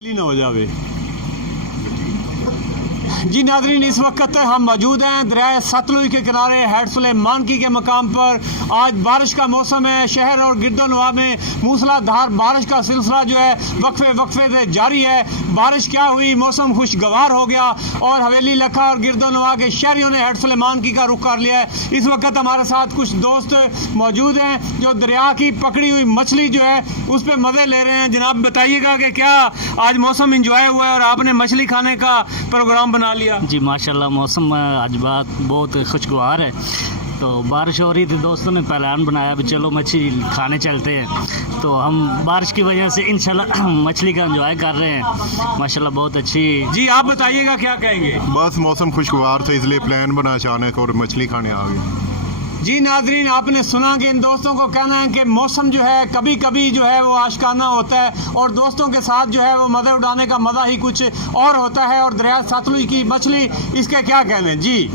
न हो जावे। जी नाज़रीन, इस वक्त हम मौजूद हैं दरिया सतलुज के किनारे हेड सुलेमानकी के मकाम पर। आज बारिश का मौसम है। शहर और गिरदोनवा में मूसलाधार बारिश का सिलसिला जो है वक्फे से जारी है। बारिश क्या हुई, मौसम खुशगवार हो गया और हवेली लखा और गिरदोनवा के शहरियों ने हेड सुलेमानकी का रुख कर लिया है। इस वक्त हमारे साथ कुछ दोस्त मौजूद हैं जो दरिया की पकड़ी हुई मछली जो है उस पर मज़े ले रहे हैं। जनाब बताइएगा कि क्या आज मौसम इंजॉय हुआ है और आपने मछली खाने का प्रोग्राम बना लिया? जी माशाल्लाह, मौसम आज बात बहुत खुशगवार है। तो बारिश हो रही थी, दोस्तों ने प्लान बनाया भी चलो मछली खाने चलते हैं। तो हम बारिश की वजह से इंशाल्लाह मछली का एंजॉय कर रहे हैं। माशाल्लाह बहुत अच्छी। जी आप बताइएगा क्या कहेंगे? बस मौसम खुशगवार था इसलिए प्लान बना अचानक और मछली खाने आ गए। जी नाजरीन, आपने सुना कि इन दोस्तों को कहना है कि मौसम जो है कभी कभी जो है वो आशिकाना होता है और दोस्तों के साथ जो है वो मज़े उड़ाने का मज़ा ही कुछ और होता है। और दरिया सतलुज की मछली, इसके क्या कहने? जी